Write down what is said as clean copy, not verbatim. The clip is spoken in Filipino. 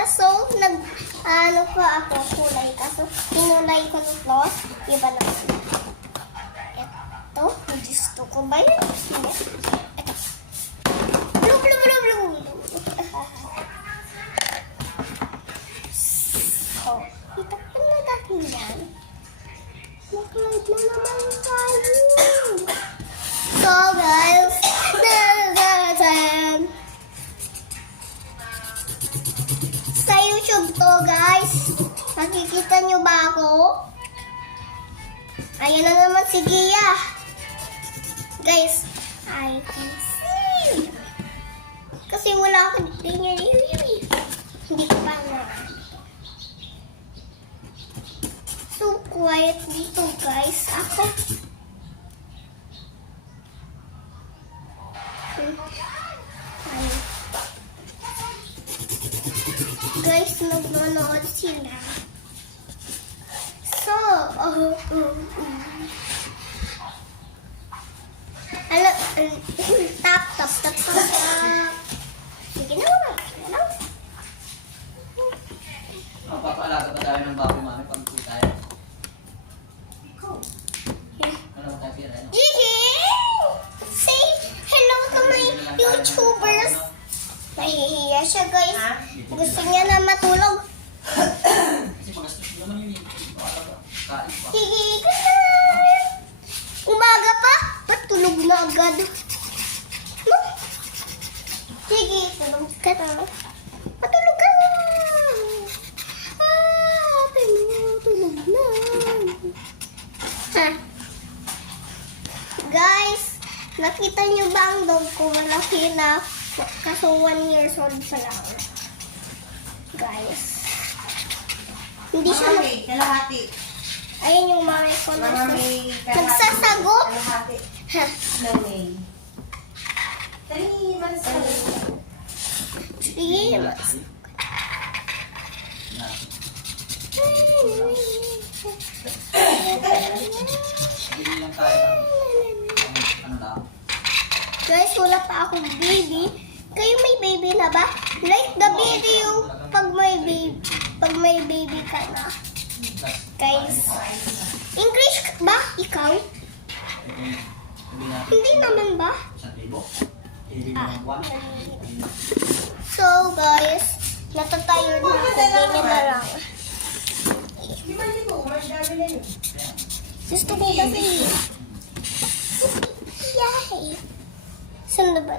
Kaso, ano pa ako, kulay. Kaso, pinulay ko ng floss. Iba naman. Ito, gusto ko ba yun? Hindi. Ito. Blue, blue, blue, blue. So, itakpan na natin yan. Mag-light na naman tayo. So, guys, sa YouTube to, guys. Nakikita nyo ba ako? Ayan na naman si Gia. Guys, I can see. Kasi wala akong tingin. Hindi ko pa na. So quiet dito, guys. Ako. Guys, nagmanood sila. So, tap, tap, tap, tap. Sige na, Magpapaalaga pa tayo ng baboy, mami, pag uwi tayo. Ano ba tayo pira? Gigi! Say hello to my YouTubers. Nahihiya siya, guys. Gusto niya na matulog. Kasi pagastos naman yun eh. Kain pa. Gigi, good night. Umaga pa? Ba't tulog na agad? No? Gigi, tulog ka na. Matulog ka na. Tulog na. Ha? Guys, nakita niyo ba ang dog ko? Malaki na. Kaso 1 years old pa lang. Guys. Hindi siya Kalahati. Ayun yung mami ko na Marami nagsasagot. Kalahati. Ha? No way. 3 months na. 3 months. Bili lang tayo ng ano lang. Guys, wala pa akong baby. Kayo may baby na ba? Like the video pag may baby ka na. Guys. English ba? Ikaw? Hindi naman ba? 1,000. Ah. So guys, natatayo na ako. Ganyan na lang. Gusto ko kasi. Yay! Saan na ba?